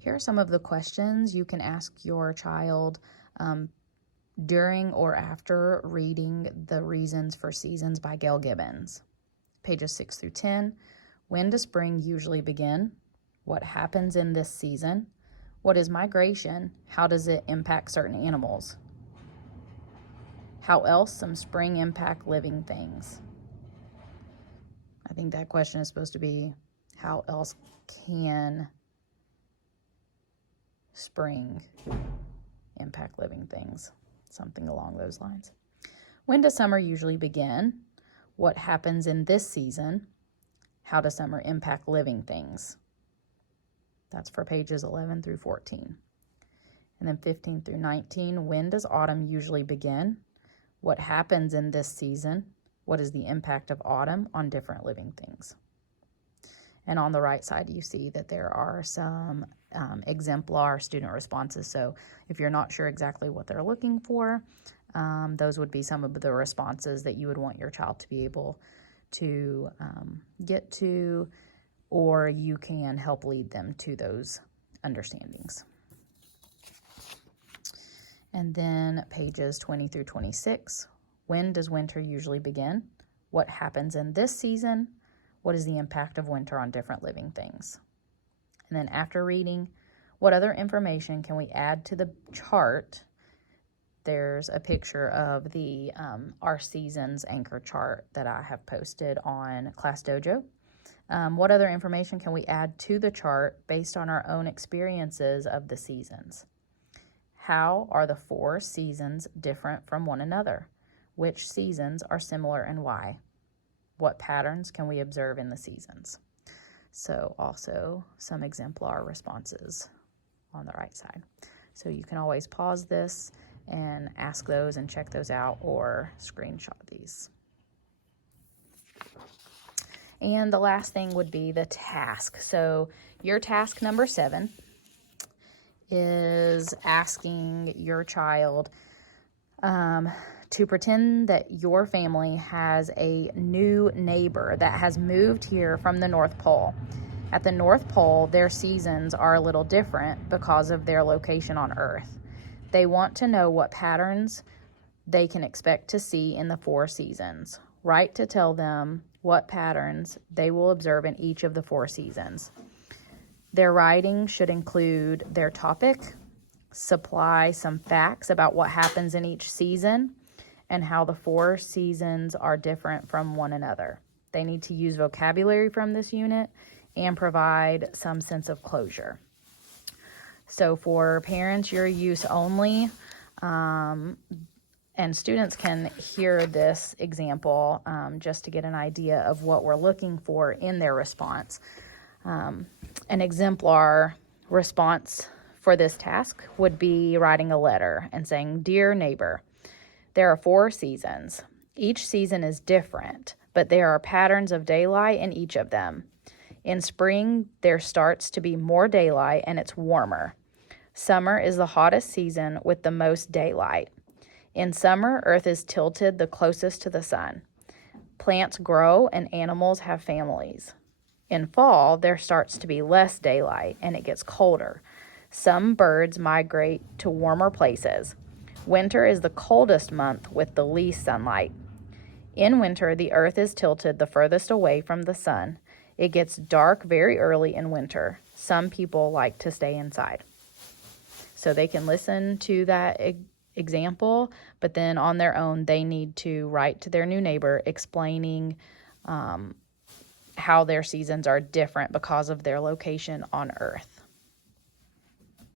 Here are some of the questions you can ask your child during or after reading The Reasons for Seasons by Gail Gibbons. Pages 6 through 10. When does spring usually begin? What happens in this season? What is migration? How does it impact certain animals? How else some spring impact living things? I think that question is supposed to be, how else can spring impact living things? Something along those lines. When does summer usually begin? What happens in this season? How does summer impact living things? That's for pages 11 through 14. And then 15 through 19, when does autumn usually begin? What happens in this season? What is the impact of autumn on different living things? And on the right side, you see that there are some exemplar student responses. So if you're not sure exactly what they're looking for, those would be some of the responses that you would want your child to be able to get to, or you can help lead them to those understandings. And then pages 20 through 26. When does winter usually begin? What happens in this season? What is the impact of winter on different living things? And then after reading, what other information can we add to the chart? There's a picture of the Our Seasons anchor chart that I have posted on Class Dojo. What other information can we add to the chart based on our own experiences of the seasons? How are the 4 seasons different from one another? Which seasons are similar and why? What patterns can we observe in the seasons? So also some exemplar responses on the right side. So you can always pause this and ask those and check those out, or screenshot these. And the last thing would be the task. So your task number 7 is asking your child to pretend that your family has a new neighbor that has moved here from the North Pole. At the North Pole, their seasons are a little different because of their location on Earth. They want to know what patterns they can expect to see in the 4 seasons. Write to tell them what patterns they will observe in each of the 4 seasons. Their writing should include their topic, supply some facts about what happens in each season, and how the 4 seasons are different from one another. They need to use vocabulary from this unit and provide some sense of closure. So for parents, your use only, and students can hear this example just to get an idea of what we're looking for in their response. An exemplar response for this task would be writing a letter and saying, "Dear neighbor, there are 4 seasons. Each season is different, but there are patterns of daylight in each of them. In spring, there starts to be more daylight and it's warmer. Summer is the hottest season with the most daylight. In summer, Earth is tilted the closest to the sun. Plants grow and animals have families. In fall, there starts to be less daylight and it gets colder. Some birds migrate to warmer places. Winter is the coldest month with the least sunlight. In winter, the Earth is tilted the furthest away from the sun. It gets dark very early in winter. Some people like to stay inside." So they can listen to that example, but then on their own, they need to write to their new neighbor explaining how their seasons are different because of their location on Earth.